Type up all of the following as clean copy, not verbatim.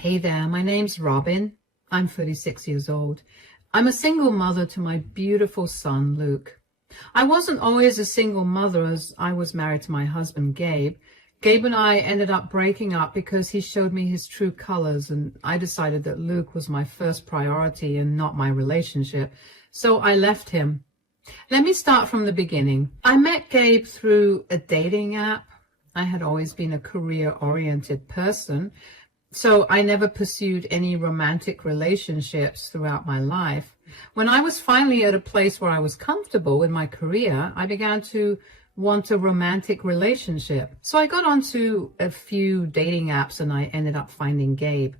Hey there, my name's Robin. I'm 36 years old. I'm a single mother to my beautiful son, Luke. I wasn't always a single mother as I was married to my husband, Gabe. Gabe and I ended up breaking up because he showed me his true colors, and I decided that Luke was my first priority and not my relationship. So I left him. Let me start from the beginning. I met Gabe through a dating app. I had always been a career-oriented person, so I never pursued any romantic relationships throughout my life. When I was finally at a place where I was comfortable with my career, I began to want a romantic relationship. So I got onto a few dating apps and I ended up finding Gabe.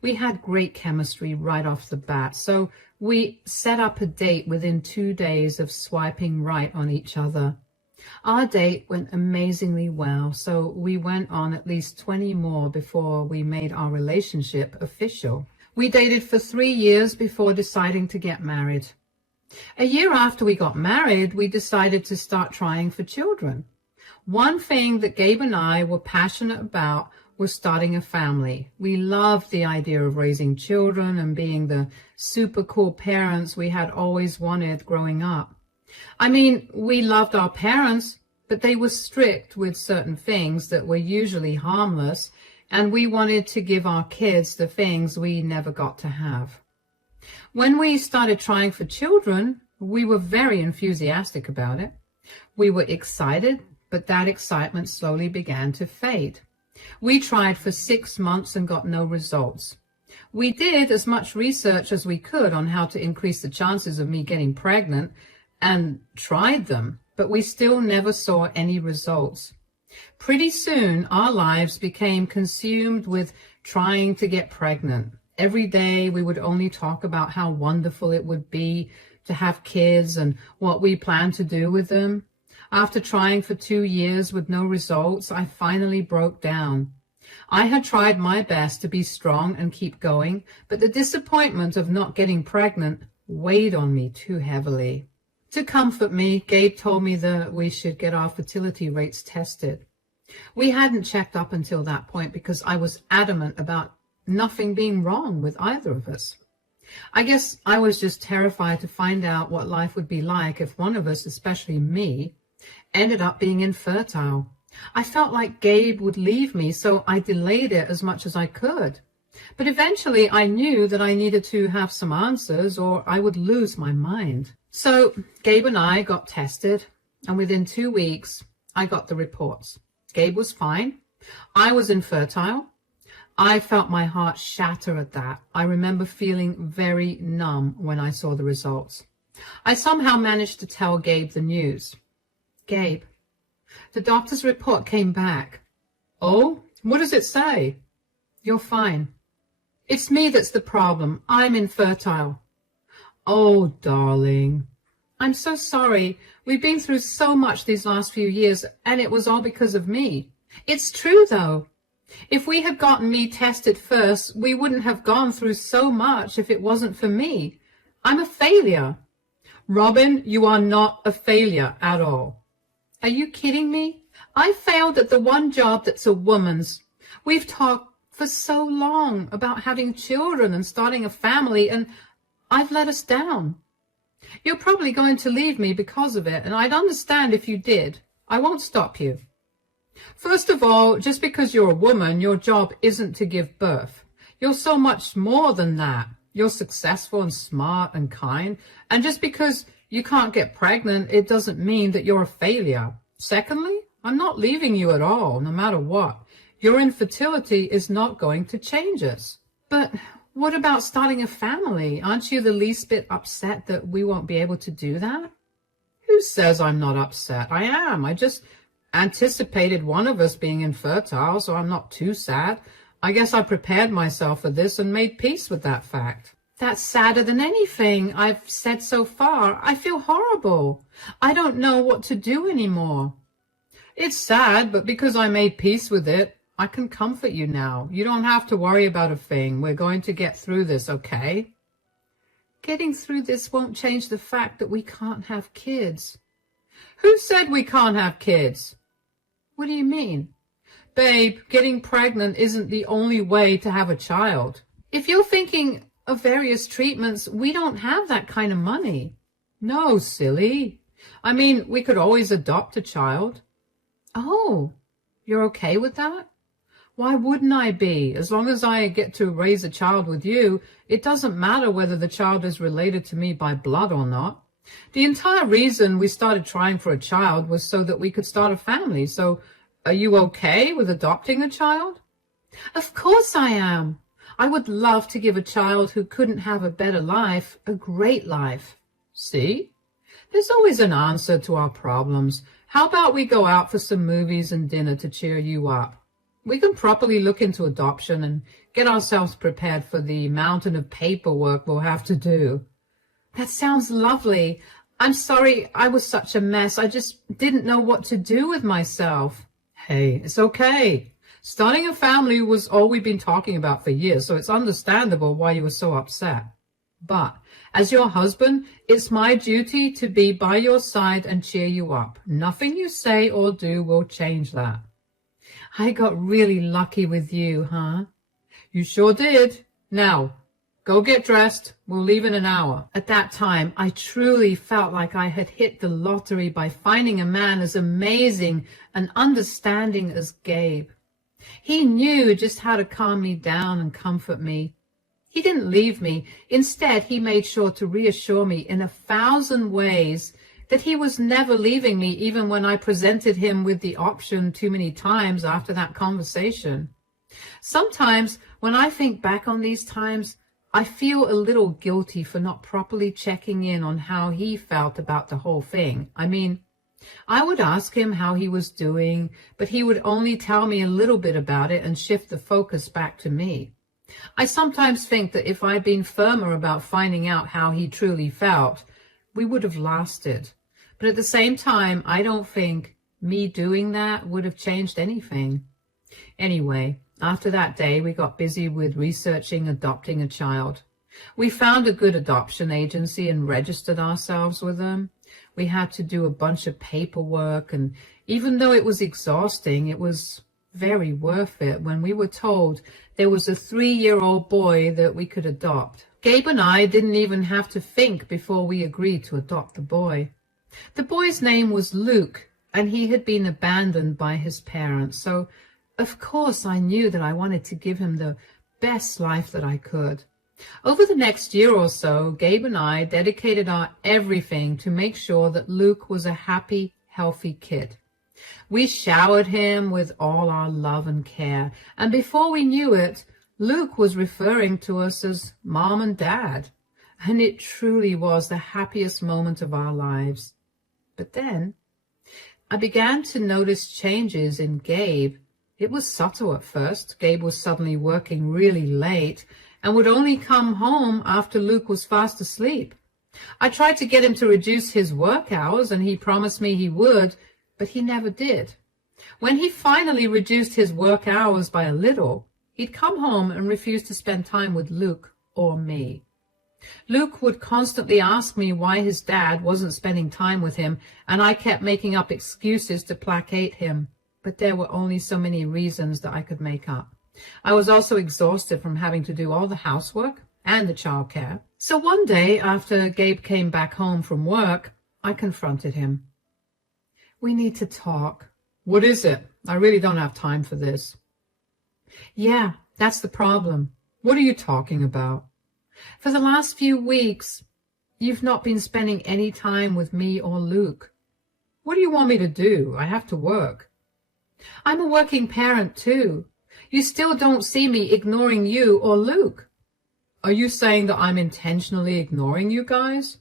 We had great chemistry right off the bat, so we set up a date within 2 days of swiping right on each other. Our date went amazingly well, so we went on at least 20 more before we made our relationship official. We dated for 3 years before deciding to get married. A year after we got married, we decided to start trying for children. One thing that Gabe and I were passionate about was starting a family. We loved the idea of raising children and being the super cool parents we had always wanted growing up. I mean, we loved our parents, but they were strict with certain things that were usually harmless, and we wanted to give our kids the things we never got to have. When we started trying for children, we were very enthusiastic about it. We were excited, but that excitement slowly began to fade. We tried for 6 months and got no results. We did as much research as we could on how to increase the chances of me getting pregnant and tried them, but we still never saw any results. Pretty soon, our lives became consumed with trying to get pregnant. Every day, we would only talk about how wonderful it would be to have kids and what we planned to do with them. After trying for 2 years with no results, I finally broke down. I had tried my best to be strong and keep going, but the disappointment of not getting pregnant weighed on me too heavily. To comfort me, Gabe told me that we should get our fertility rates tested. We hadn't checked up until that point because I was adamant about nothing being wrong with either of us. I guess I was just terrified to find out what life would be like if one of us, especially me, ended up being infertile. I felt like Gabe would leave me, so I delayed it as much as I could. But eventually I knew that I needed to have some answers or I would lose my mind. So Gabe and I got tested, and within 2 weeks, I got the reports. Gabe was fine. I was infertile. I felt my heart shatter at that. I remember feeling very numb when I saw the results. I somehow managed to tell Gabe the news. Gabe, the doctor's report came back. Oh, what does it say? You're fine. It's me that's the problem. I'm infertile. Oh, darling. I'm so sorry. We've been through so much these last few years, and it was all because of me. It's true, though. If we had gotten me tested first, we wouldn't have gone through so much if it wasn't for me. I'm a failure. Robin, you are not a failure at all. Are you kidding me? I failed at the one job that's a woman's. We've talked for so long about having children and starting a family, and I've let us down. You're probably going to leave me because of it, and I'd understand if you did. I won't stop you. First of all, just because you're a woman, your job isn't to give birth. You're so much more than that. You're successful and smart and kind, and just because you can't get pregnant, it doesn't mean that you're a failure. Secondly, I'm not leaving you at all, no matter what. Your infertility is not going to change us. But what about starting a family? Aren't you the least bit upset that we won't be able to do that? Who says I'm not upset? I am. I just anticipated one of us being infertile, so I'm not too sad. I guess I prepared myself for this and made peace with that fact. That's sadder than anything I've said so far. I feel horrible. I don't know what to do anymore. It's sad, but because I made peace with it, I can comfort you now. You don't have to worry about a thing. We're going to get through this, okay? Getting through this won't change the fact that we can't have kids. Who said we can't have kids? What do you mean? Babe, getting pregnant isn't the only way to have a child. If you're thinking of various treatments, we don't have that kind of money. No, silly. I mean, we could always adopt a child. Oh, you're okay with that? Why wouldn't I be? As long as I get to raise a child with you, it doesn't matter whether the child is related to me by blood or not. The entire reason we started trying for a child was so that we could start a family. So, are you okay with adopting a child? Of course I am. I would love to give a child who couldn't have a better life a great life. See? There's always an answer to our problems. How about we go out for some movies and dinner to cheer you up? We can properly look into adoption and get ourselves prepared for the mountain of paperwork we'll have to do. That sounds lovely. I'm sorry I was such a mess. I just didn't know what to do with myself. Hey, it's okay. Starting a family was all we've been talking about for years, so it's understandable why you were so upset. But as your husband, it's my duty to be by your side and cheer you up. Nothing you say or do will change that. I got really lucky with you, huh? You sure did. Now, go get dressed. We'll leave in an hour. At that time, I truly felt like I had hit the lottery by finding a man as amazing and understanding as Gabe. He knew just how to calm me down and comfort me. He didn't leave me. Instead, he made sure to reassure me in 1,000 ways that he was never leaving me, even when I presented him with the option too many times after that conversation. Sometimes, when I think back on these times, I feel a little guilty for not properly checking in on how he felt about the whole thing. I mean, I would ask him how he was doing, but he would only tell me a little bit about it and shift the focus back to me. I sometimes think that if I'd been firmer about finding out how he truly felt, we would have lasted. But at the same time, I don't think me doing that would have changed anything. Anyway, after that day, we got busy with researching adopting a child. We found a good adoption agency and registered ourselves with them. We had to do a bunch of paperwork, and even though it was exhausting, it was very worth it when we were told there was a 3-year-old boy that we could adopt. Gabe and I didn't even have to think before we agreed to adopt the boy. The boy's name was Luke, and he had been abandoned by his parents, so of course I knew that I wanted to give him the best life that I could. Over the next year or so, Gabe and I dedicated our everything to make sure that Luke was a happy, healthy kid. We showered him with all our love and care, and before we knew it, Luke was referring to us as Mom and Dad, and it truly was the happiest moment of our lives. But then, I began to notice changes in Gabe. It was subtle at first. Gabe was suddenly working really late and would only come home after Luke was fast asleep. I tried to get him to reduce his work hours, and he promised me he would, but he never did. When he finally reduced his work hours by a little, he'd come home and refuse to spend time with Luke or me. Luke would constantly ask me why his dad wasn't spending time with him, and I kept making up excuses to placate him, but there were only so many reasons that I could make up. I was also exhausted from having to do all the housework and the childcare. So one day, after Gabe came back home from work, I confronted him. We need to talk. What is it? I really don't have time for this. Yeah, that's the problem. What are you talking about? For the last few weeks, you've not been spending any time with me or Luke. What do you want me to do? I have to work. I'm a working parent too. You still don't see me ignoring you or Luke. Are you saying that I'm intentionally ignoring you guys?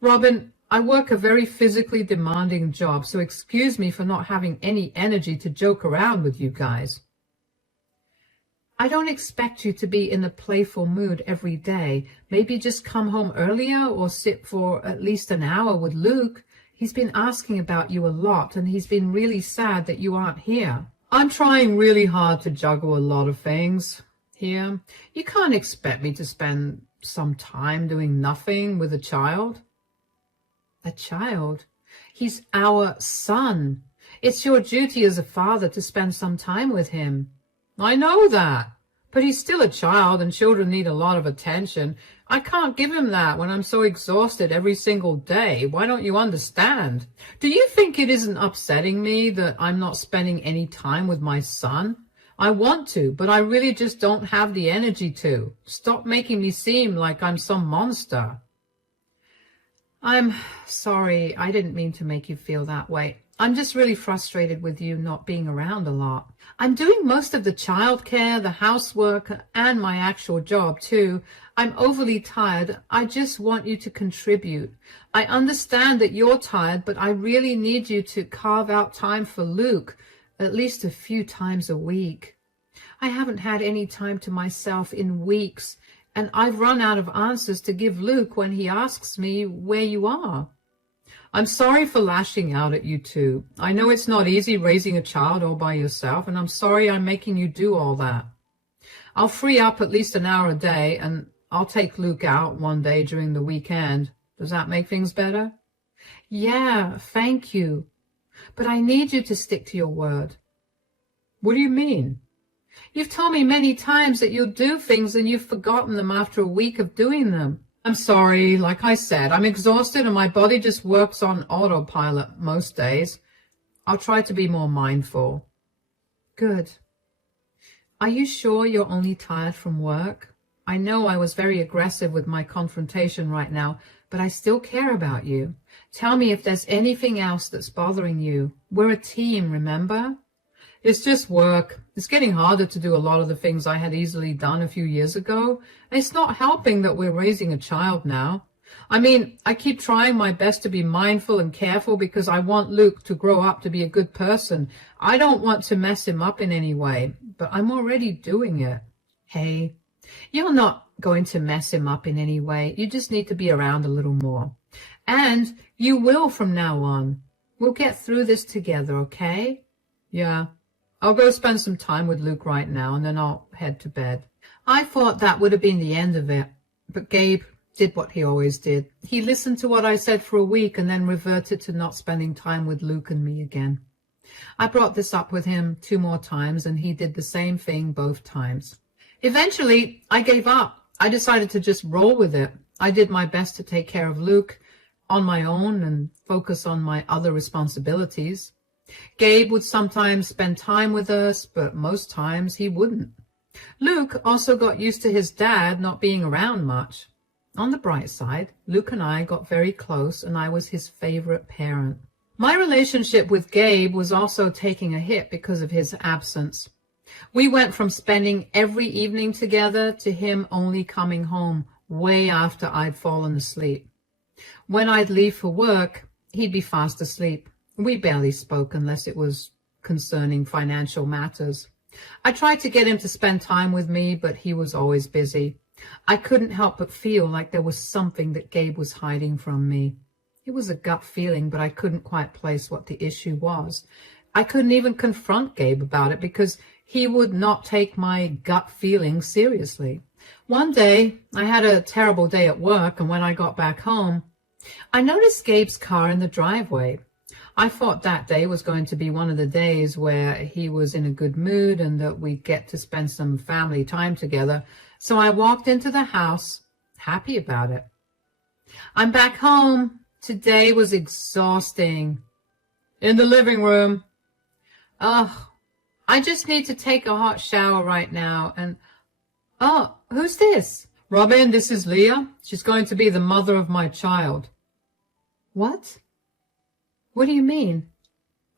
Robin, I work a very physically demanding job, so excuse me for not having any energy to joke around with you guys. I don't expect you to be in a playful mood every day. Maybe just come home earlier or sit for at least an hour with Luke. He's been asking about you a lot, and he's been really sad that you aren't here. I'm trying really hard to juggle a lot of things here. You can't expect me to spend some time doing nothing with a child. A child? He's our son. It's your duty as a father to spend some time with him. I know that, but he's still a child and children need a lot of attention. I can't give him that when I'm so exhausted every single day. Why don't you understand? Do you think it isn't upsetting me that I'm not spending any time with my son? I want to, but I really just don't have the energy to. Stop making me seem like I'm some monster. I'm sorry. I didn't mean to make you feel that way. I'm just really frustrated with you not being around a lot. I'm doing most of the childcare, the housework, and my actual job too. I'm overly tired. I just want you to contribute. I understand that you're tired, but I really need you to carve out time for Luke, at least a few times a week. I haven't had any time to myself in weeks, and I've run out of answers to give Luke when he asks me where you are. I'm sorry for lashing out at you two. I know it's not easy raising a child all by yourself, and I'm sorry I'm making you do all that. I'll free up at least an hour a day, and I'll take Luke out one day during the weekend. Does that make things better? Yeah, thank you. But I need you to stick to your word. What do you mean? You've told me many times that you'll do things and you've forgotten them after a week of doing them. I'm sorry, like I said, I'm exhausted and my body just works on autopilot most days. I'll try to be more mindful. Good. Are you sure you're only tired from work? I know I was very aggressive with my confrontation right now, but I still care about you. Tell me if there's anything else that's bothering you. We're a team, remember? It's just work. It's getting harder to do a lot of the things I had easily done a few years ago. It's not helping that we're raising a child now. I mean, I keep trying my best to be mindful and careful because I want Luke to grow up to be a good person. I don't want to mess him up in any way, but I'm already doing it. Hey, you're not going to mess him up in any way. You just need to be around a little more. And you will from now on. We'll get through this together, okay? Yeah. I'll go spend some time with Luke right now, and then I'll head to bed. I thought that would have been the end of it, but Gabe did what he always did. He listened to what I said for a week and then reverted to not spending time with Luke and me again. I brought this up with him 2 more times, and he did the same thing both times. Eventually, I gave up. I decided to just roll with it. I did my best to take care of Luke on my own and focus on my other responsibilities. Gabe would sometimes spend time with us, but most times he wouldn't. Luke also got used to his dad not being around much. On the bright side, Luke and I got very close, and I was his favorite parent. My relationship with Gabe was also taking a hit because of his absence. We went from spending every evening together to him only coming home way after I'd fallen asleep. When I'd leave for work, he'd be fast asleep. We barely spoke unless it was concerning financial matters. I tried to get him to spend time with me, but he was always busy. I couldn't help but feel like there was something that Gabe was hiding from me. It was a gut feeling, but I couldn't quite place what the issue was. I couldn't even confront Gabe about it because he would not take my gut feeling seriously. One day, I had a terrible day at work, and when I got back home, I noticed Gabe's car in the driveway. I thought that day was going to be one of the days where he was in a good mood and that we'd get to spend some family time together. So I walked into the house, happy about it. I'm back home. Today was exhausting. In the living room. Oh, I just need to take a hot shower right now. And, oh, who's this? Robin, this is Leah. She's going to be the mother of my child. What? What do you mean?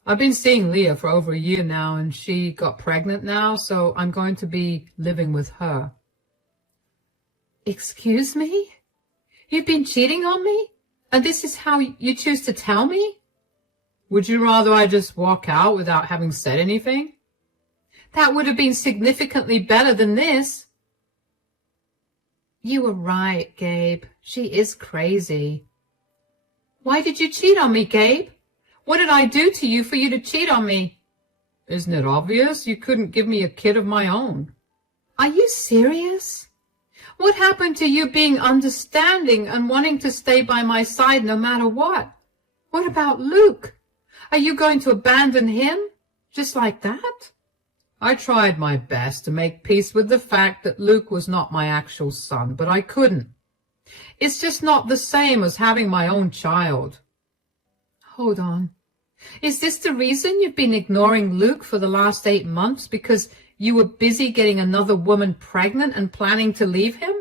I've been seeing Leah for over a year now, and she got pregnant now, so I'm going to be living with her. Excuse me? You've been cheating on me? And this is how you choose to tell me? Would you rather I just walk out without having said anything? That would have been significantly better than this. You were right, Gabe. She is crazy. Why did you cheat on me, Gabe? What did I do to you for you to cheat on me? Isn't it obvious? You couldn't give me a kid of my own. Are you serious? What happened to you being understanding and wanting to stay by my side no matter what? What about Luke? Are you going to abandon him? Just like that? I tried my best to make peace with the fact that Luke was not my actual son, but I couldn't. It's just not the same as having my own child. Hold on. Is this the reason you've been ignoring Luke for the last 8 months, because you were busy getting another woman pregnant and planning to leave him?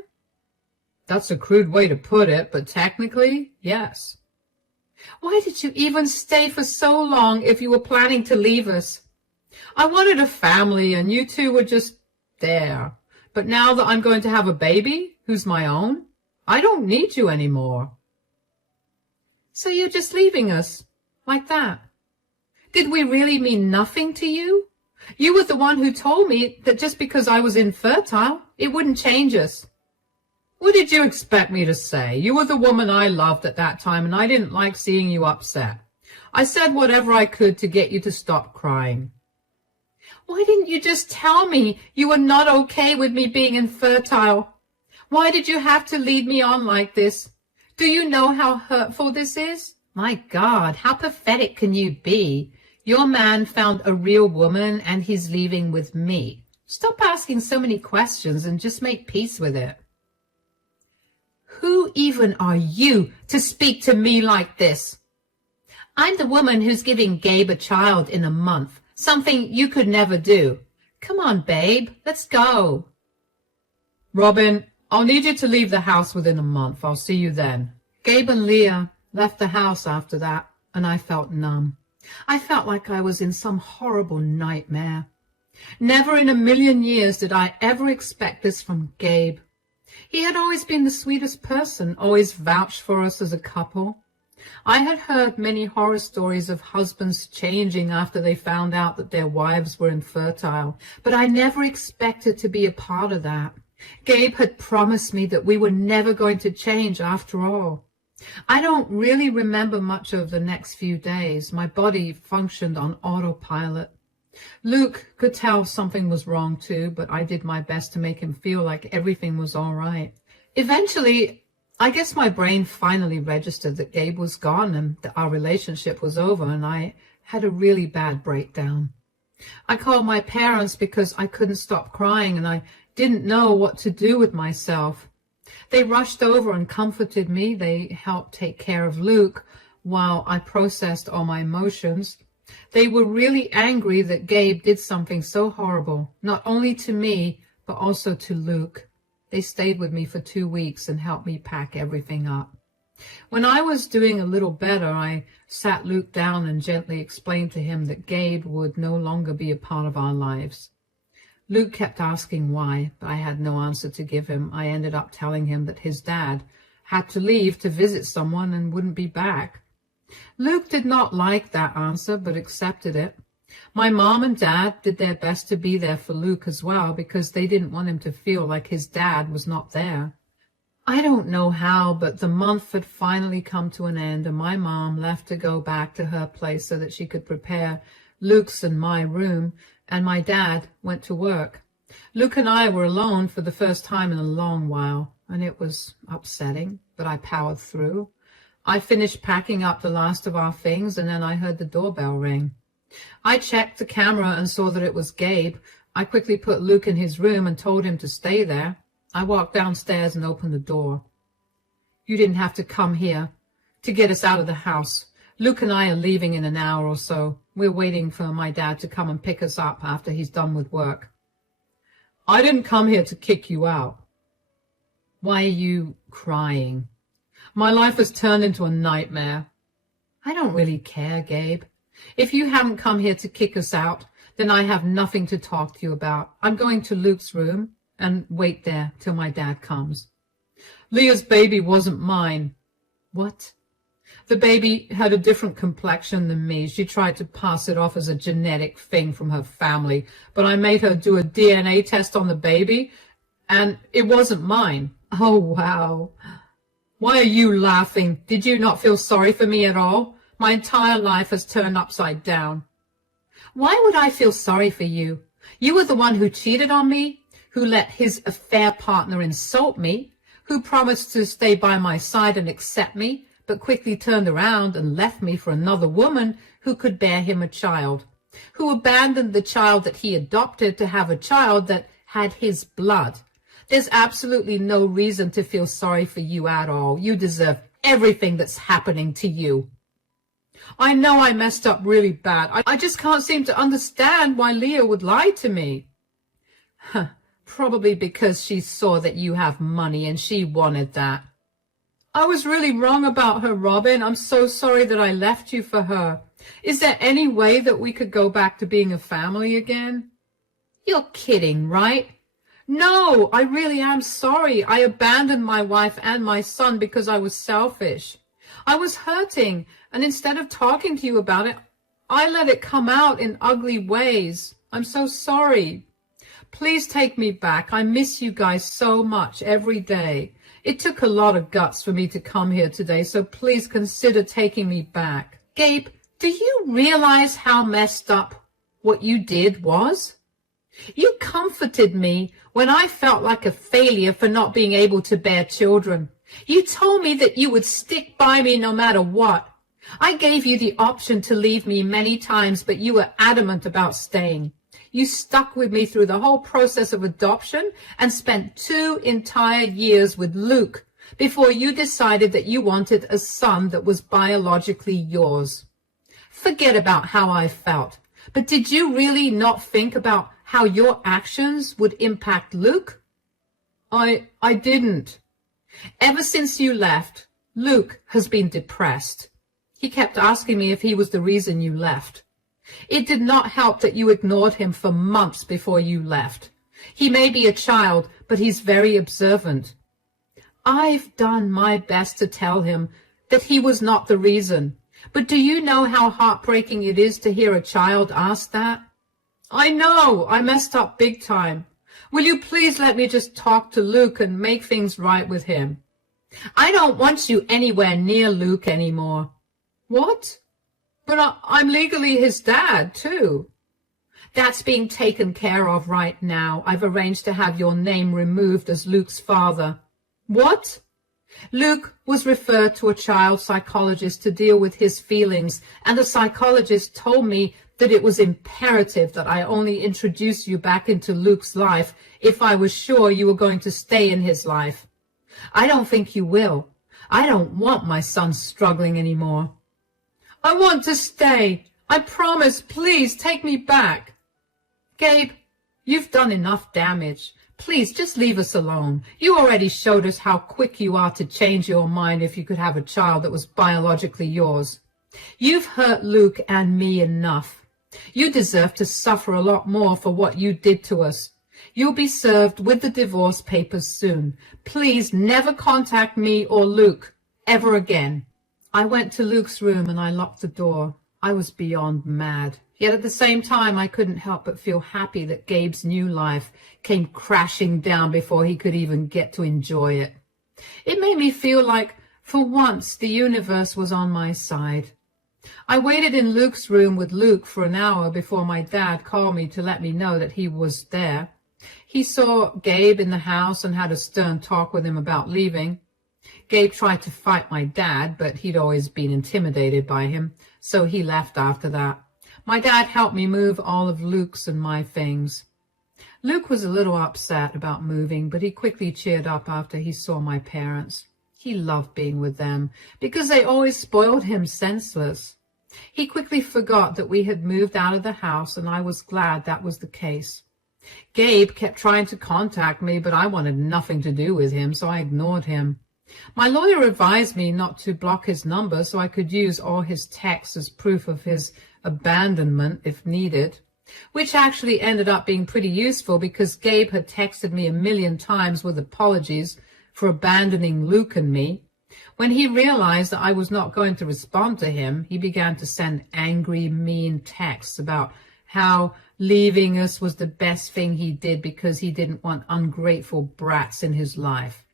That's a crude way to put it, but technically, yes. Why did you even stay for so long if you were planning to leave us? I wanted a family and you two were just there. But now that I'm going to have a baby, who's my own, I don't need you anymore. So you're just leaving us, like that? Did we really mean nothing to you? You were the one who told me that just because I was infertile, it wouldn't change us. What did you expect me to say? You were the woman I loved at that time, and I didn't like seeing you upset. I said whatever I could to get you to stop crying. Why didn't you just tell me you were not okay with me being infertile? Why did you have to lead me on like this? Do you know how hurtful this is? My God, how pathetic can you be? Your man found a real woman and he's leaving with me. Stop asking so many questions and just make peace with it. Who even are you to speak to me like this? I'm the woman who's giving Gabe a child in a month, something you could never do. Come on, babe, let's go. Robin, I'll need you to leave the house within a month. I'll see you then. Gabe and Leah left the house after that, and I felt numb. I felt like I was in some horrible nightmare. Never in a million years did I ever expect this from Gabe. He had always been the sweetest person, always vouched for us as a couple. I had heard many horror stories of husbands changing after they found out that their wives were infertile, but I never expected to be a part of that. Gabe had promised me that we were never going to change after all. I don't really remember much of the next few days. My body functioned on autopilot. Luke could tell something was wrong too, but I did my best to make him feel like everything was all right. Eventually, I guess my brain finally registered that Gabe was gone and that our relationship was over, and I had a really bad breakdown. I called my parents because I couldn't stop crying and I didn't know what to do with myself. They rushed over and comforted me. They helped take care of Luke while I processed all my emotions. They were really angry that Gabe did something so horrible, not only to me, but also to Luke. They stayed with me for 2 weeks and helped me pack everything up. When I was doing a little better, I sat Luke down and gently explained to him that Gabe would no longer be a part of our lives. Luke kept asking why, but I had no answer to give him. I ended up telling him that his dad had to leave to visit someone and wouldn't be back. Luke did not like that answer, but accepted it. My mom and dad did their best to be there for Luke as well, because they didn't want him to feel like his dad was not there. I don't know how, but the month had finally come to an end, and my mom left to go back to her place so that she could prepare Luke's and my room, and my dad went to work. Luke and I were alone for the first time in a long while, and it was upsetting, but I powered through. I finished packing up the last of our things, and then I heard the doorbell ring. I checked the camera and saw that it was Gabe. I quickly put Luke in his room and told him to stay there. I walked downstairs and opened the door. You didn't have to come here to get us out of the house. Luke and I are leaving in an hour or so. We're waiting for my dad to come and pick us up after he's done with work. I didn't come here to kick you out. Why are you crying? My life has turned into a nightmare. I don't really care, Gabe. If you haven't come here to kick us out, then I have nothing to talk to you about. I'm going to Luke's room and wait there till my dad comes. Leah's baby wasn't mine. What? The baby had a different complexion than me. She tried to pass it off as a genetic thing from her family, but I made her do a DNA test on the baby, and it wasn't mine. Oh, wow. Why are you laughing? Did you not feel sorry for me at all? My entire life has turned upside down. Why would I feel sorry for you? You were the one who cheated on me, who let his affair partner insult me, who promised to stay by my side and accept me, but quickly turned around and left me for another woman who could bear him a child, who abandoned the child that he adopted to have a child that had his blood. There's absolutely no reason to feel sorry for you at all. You deserve everything that's happening to you. I know I messed up really bad. I just can't seem to understand why Leah would lie to me. Probably because she saw that you have money and she wanted that. I was really wrong about her, Robin. I'm so sorry that I left you for her. Is there any way that we could go back to being a family again? You're kidding, right? No, I really am sorry. I abandoned my wife and my son because I was selfish. I was hurting, and instead of talking to you about it, I let it come out in ugly ways. I'm so sorry. Please take me back. I miss you guys so much every day. It took a lot of guts for me to come here today, so please consider taking me back. Gabe, do you realize how messed up what you did was? You comforted me when I felt like a failure for not being able to bear children. You told me that you would stick by me no matter what. I gave you the option to leave me many times, but you were adamant about staying. You stuck with me through the whole process of adoption and spent 2 entire years with Luke before you decided that you wanted a son that was biologically yours. Forget about how I felt, but did you really not think about how your actions would impact Luke? I didn't. Ever since you left, Luke has been depressed. He kept asking me if he was the reason you left. It did not help that you ignored him for months before you left. He may be a child, but he's very observant. I've done my best to tell him that he was not the reason. But do you know how heartbreaking it is to hear a child ask that? I know, I messed up big time. Will you please let me just talk to Luke and make things right with him? I don't want you anywhere near Luke anymore. What? But I'm legally his dad, too. That's being taken care of right now. I've arranged to have your name removed as Luke's father. What? Luke was referred to a child psychologist to deal with his feelings, and the psychologist told me that it was imperative that I only introduce you back into Luke's life if I was sure you were going to stay in his life. I don't think you will. I don't want my son struggling anymore. I want to stay. I promise. Please take me back. Gabe, you've done enough damage. Please just leave us alone. You already showed us how quick you are to change your mind if you could have a child that was biologically yours. You've hurt Luke and me enough. You deserve to suffer a lot more for what you did to us. You'll be served with the divorce papers soon. Please never contact me or Luke ever again. I went to Luke's room and I locked the door. I was beyond mad. Yet at the same time, I couldn't help but feel happy that Gabe's new life came crashing down before he could even get to enjoy it. It made me feel like, for once, the universe was on my side. I waited in Luke's room with Luke for an hour before my dad called me to let me know that he was there. He saw Gabe in the house and had a stern talk with him about leaving. Gabe tried to fight my dad, but he'd always been intimidated by him, so he left after that. My dad helped me move all of Luke's and my things. Luke was a little upset about moving, but he quickly cheered up after he saw my parents. He loved being with them because they always spoiled him senseless. He quickly forgot that we had moved out of the house, and I was glad that was the case. Gabe kept trying to contact me, but I wanted nothing to do with him, so I ignored him. My lawyer advised me not to block his number so I could use all his texts as proof of his abandonment if needed, which actually ended up being pretty useful because Gabe had texted me 1,000,000 times with apologies for abandoning Luke and me. When he realized that I was not going to respond to him, he began to send angry, mean texts about how leaving us was the best thing he did because he didn't want ungrateful brats in his life.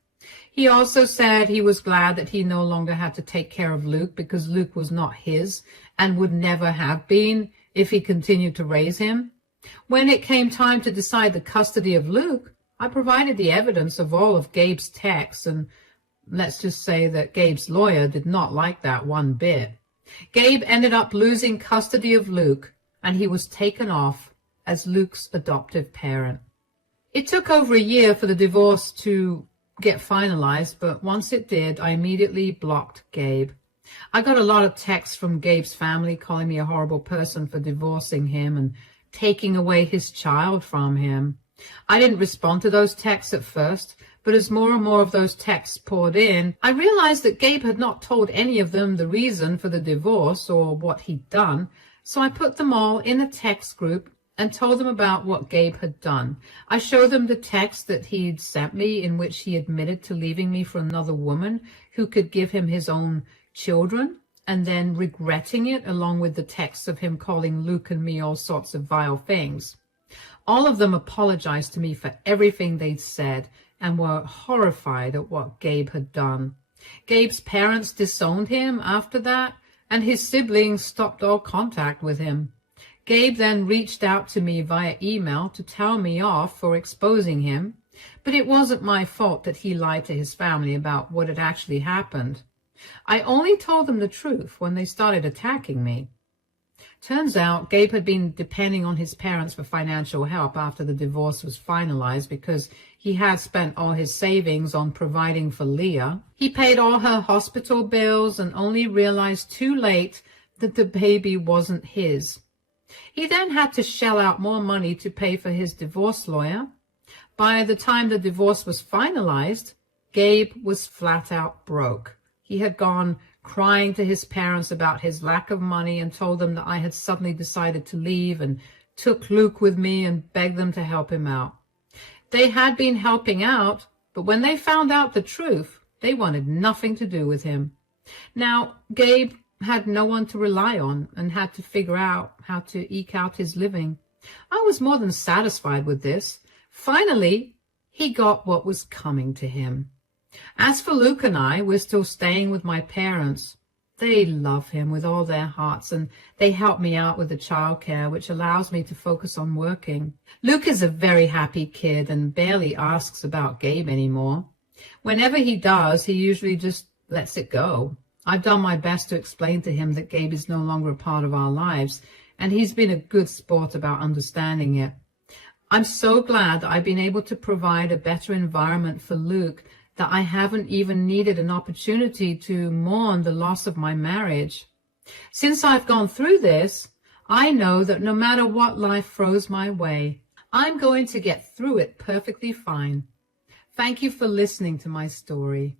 He also said he was glad that he no longer had to take care of Luke because Luke was not his and would never have been if he continued to raise him. When it came time to decide the custody of Luke, I provided the evidence of all of Gabe's texts and let's just say that Gabe's lawyer did not like that one bit. Gabe ended up losing custody of Luke, and he was taken off as Luke's adoptive parent. It took over a year for the divorce to get finalized, but once it did, I immediately blocked Gabe. I got a lot of texts from Gabe's family calling me a horrible person for divorcing him and taking away his child from him. I didn't respond to those texts at first, but as more and more of those texts poured in, I realized that Gabe had not told any of them the reason for the divorce or what he'd done, so I put them all in a text group and told them about what Gabe had done. I showed them the text that he'd sent me in which he admitted to leaving me for another woman who could give him his own children, and then regretting it, along with the texts of him calling Luke and me all sorts of vile things. All of them apologized to me for everything they'd said and were horrified at what Gabe had done. Gabe's parents disowned him after that, and his siblings stopped all contact with him. Gabe then reached out to me via email to tell me off for exposing him, but it wasn't my fault that he lied to his family about what had actually happened. I only told them the truth when they started attacking me. Turns out Gabe had been depending on his parents for financial help after the divorce was finalized because he had spent all his savings on providing for Leah. He paid all her hospital bills and only realized too late that the baby wasn't his. He then had to shell out more money to pay for his divorce lawyer. By the time the divorce was finalized, Gabe was flat out broke. He had gone crying to his parents about his lack of money and told them that I had suddenly decided to leave and took Luke with me and begged them to help him out. They had been helping out, but when they found out the truth, they wanted nothing to do with him. Now, Gabe had no one to rely on and had to figure out how to eke out his living. I was more than satisfied with this. Finally, he got what was coming to him. As for Luke and I, we're still staying with my parents. They love him with all their hearts, and they help me out with the childcare, which allows me to focus on working. Luke is a very happy kid and barely asks about Gabe anymore. Whenever he does, he usually just lets it go. I've done my best to explain to him that Gabe is no longer a part of our lives, and he's been a good sport about understanding it. I'm so glad that I've been able to provide a better environment for Luke, that I haven't even needed an opportunity to mourn the loss of my marriage. Since I've gone through this, I know that no matter what life throws my way, I'm going to get through it perfectly fine. Thank you for listening to my story.